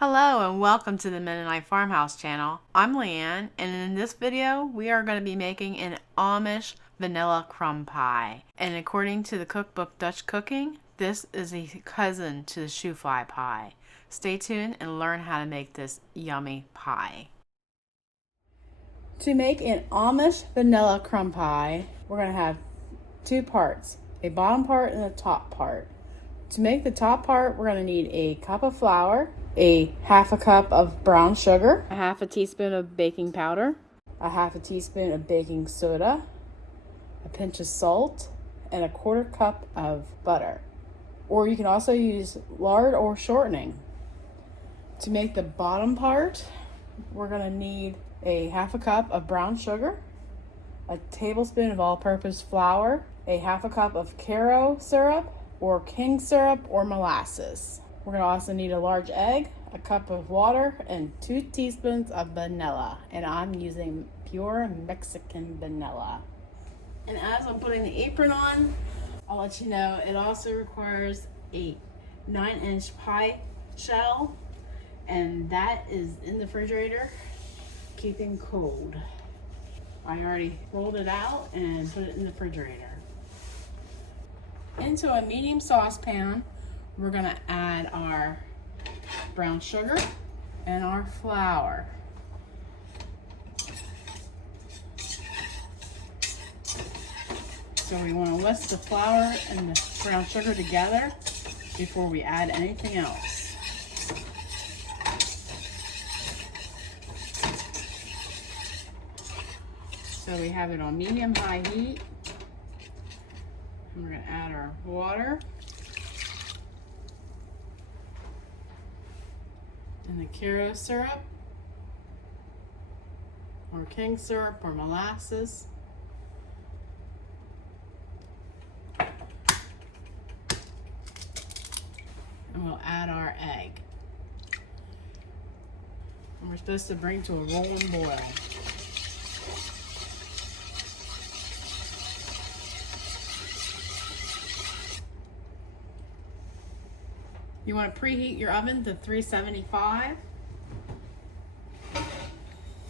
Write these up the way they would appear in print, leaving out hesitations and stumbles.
Hello and welcome to the Mennonite Farmhouse channel. I'm Leanne, and in this video we are going to be making an Amish Vanilla Crumb Pie. And according to the cookbook Dutch Cooking, this is a cousin to the Shoo Fly Pie. Stay tuned and learn how to make this yummy pie. To make an Amish Vanilla Crumb Pie, we're going to have two parts, a bottom part and a top part. To make the top part, we're going to need a cup of flour, a half a cup of brown sugar, a half a teaspoon of baking powder, a half a teaspoon of baking soda, a pinch of salt, and a quarter cup of butter. Or you can also use lard or shortening. To make the bottom part, we're going to need a half a cup of brown sugar, a tablespoon of all-purpose flour, a half a cup of Caro syrup, or king syrup or molasses. We're going to also need a large egg, a cup of water, and 2 teaspoons of vanilla. And I'm using pure Mexican vanilla. And as I'm putting the apron on, I'll let you know it also requires a 9-inch pie shell, and that is in the refrigerator, keeping cold. I already rolled it out and put it in the refrigerator. Into a medium saucepan, we're going to add our brown sugar and our flour. So we want to whisk the flour and the brown sugar together before we add anything else. So we have it on medium-high heat. And we're going to add our water and the Caro syrup or king syrup or molasses. And we'll add our egg. And we're supposed to bring to a rolling boil. You want to preheat your oven to 375,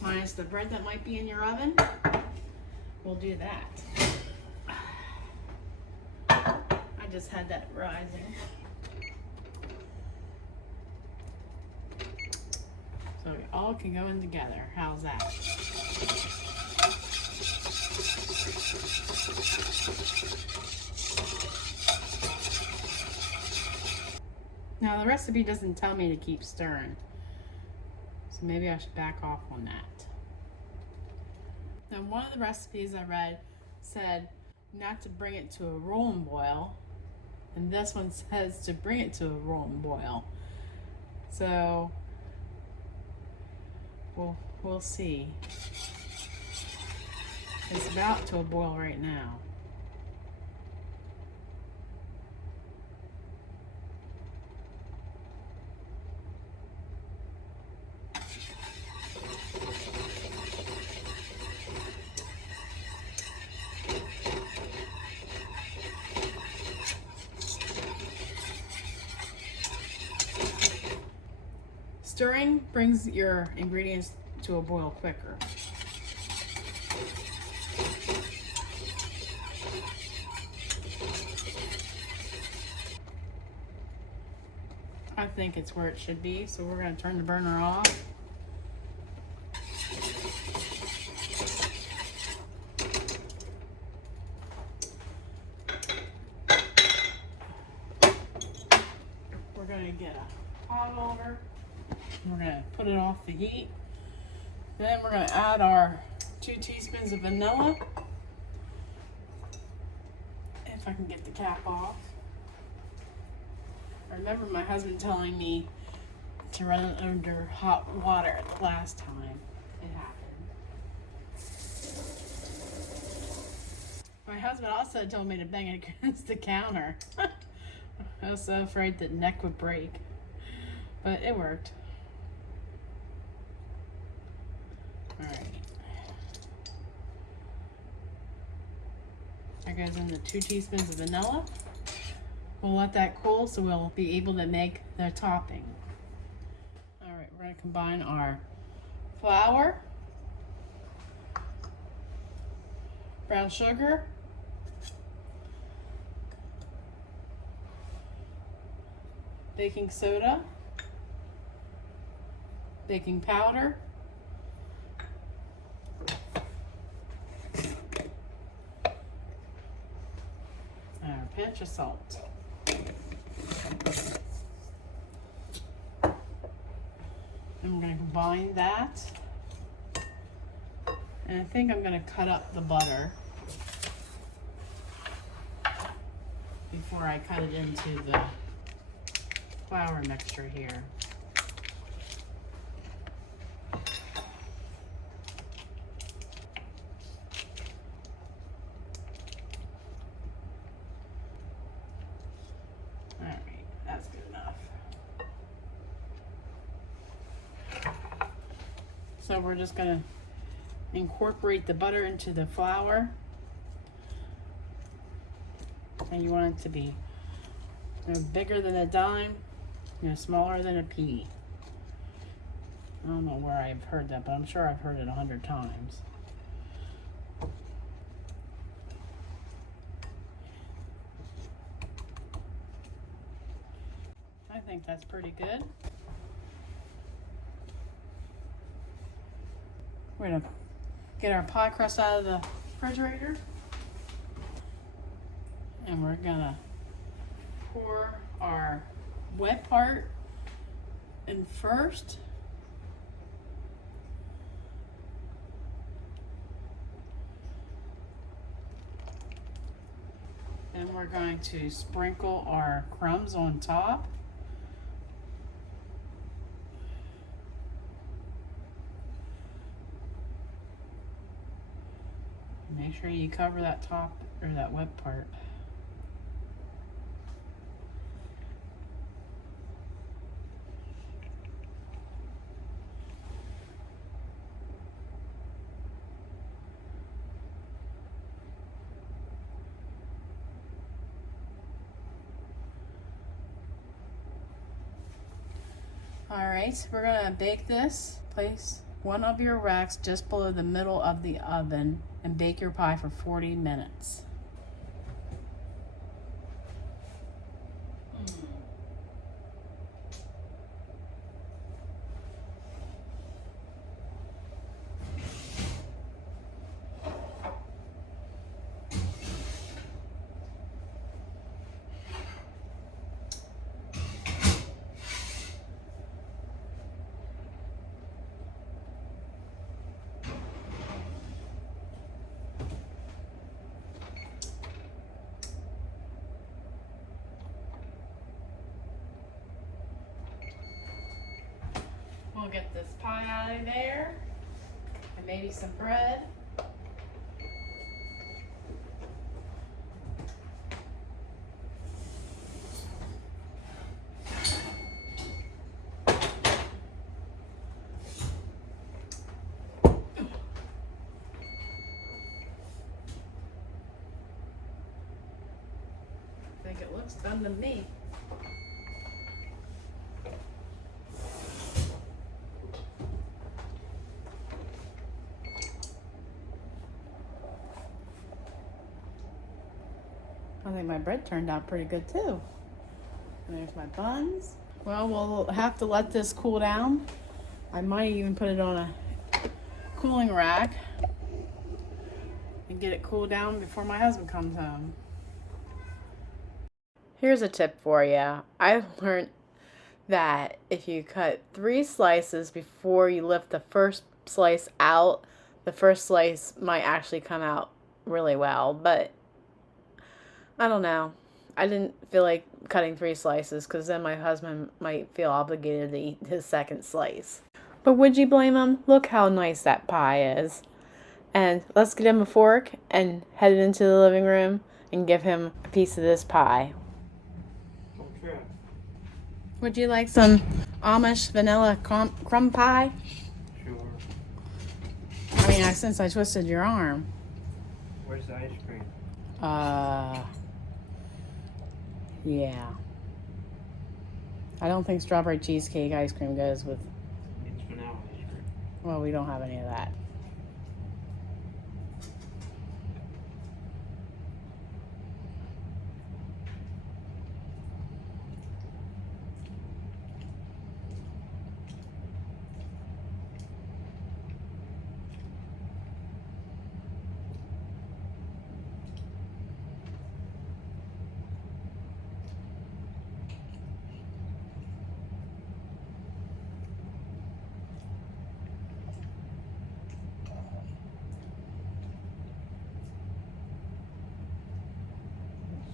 minus the bread that might be in your oven. We'll do that. I just had that rising. So we all can go in together. How's that? Now the recipe doesn't tell me to keep stirring, so maybe I should back off on that. Now one of the recipes I read said not to bring it to a rolling boil, and this one says to bring it to a rolling boil. So we'll see. It's about to a boil right now. Stirring brings your ingredients to a boil quicker. I think it's where it should be, so we're going to turn the burner off. We're going to get a pot over. We're going to put it off the heat. Then we're going to add our 2 teaspoons of vanilla. If I can get the cap off. I remember my husband telling me to run it under hot water the last time it happened. My husband also told me to bang it against the counter. I was so afraid that neck would break, but it worked. All right. There goes in the 2 teaspoons of vanilla. We'll let that cool so we'll be able to make the topping. going to combine our flour, brown sugar, baking soda, baking powder, and a pinch of salt. And we're going to combine that. And I think I'm going to cut up the butter before I cut it into the flour mixture here. Alright, that's good enough. So we're just going to incorporate the butter into the flour. And you want it to be bigger than a dime, smaller than a pea. I don't know where I've heard that, but I'm sure I've heard it 100 times. I think that's pretty good. We're gonna get our pie crust out of the refrigerator. And we're gonna pour our wet part in first. And we're going to sprinkle our crumbs on top. Make sure you cover that top or that wet part. Alright, we're gonna bake this. Place one of your racks just below the middle of the oven and bake your pie for 40 minutes. We'll get this pie out of there, and maybe some bread. I think it looks done to me. I think my bread turned out pretty good too. And there's my buns. Well, we'll have to let this cool down. I might even put it on a cooling rack and get it cooled down before my husband comes home. Here's a tip for you. I learned that if you cut 3 slices before you lift the first slice out, the first slice might actually come out really well, but I don't know. I didn't feel like cutting 3 slices because then my husband might feel obligated to eat his second slice. But would you blame him? Look how nice that pie is. And let's get him a fork and head into the living room and give him a piece of this pie. Okay. Would you like some Amish Vanilla Crumb Pie? Sure. I mean, since I twisted your arm. Where's the ice cream? Yeah. I don't think strawberry cheesecake ice cream goes with Well, we don't have any of that.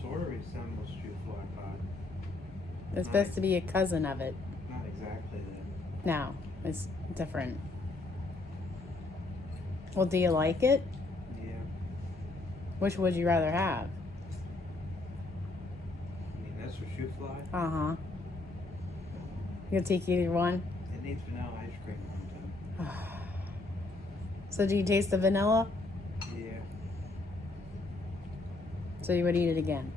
Sort of resembles Shoo Fly Pie. It's supposed to be a cousin of it. Not exactly that. No, it's different. Well, do you like it? Yeah. Which would you rather have? I mean, that's for Shoo Fly. Uh-huh. You'll take either one? It needs vanilla ice cream on top. So do you taste the vanilla? Yeah. So you would eat it again?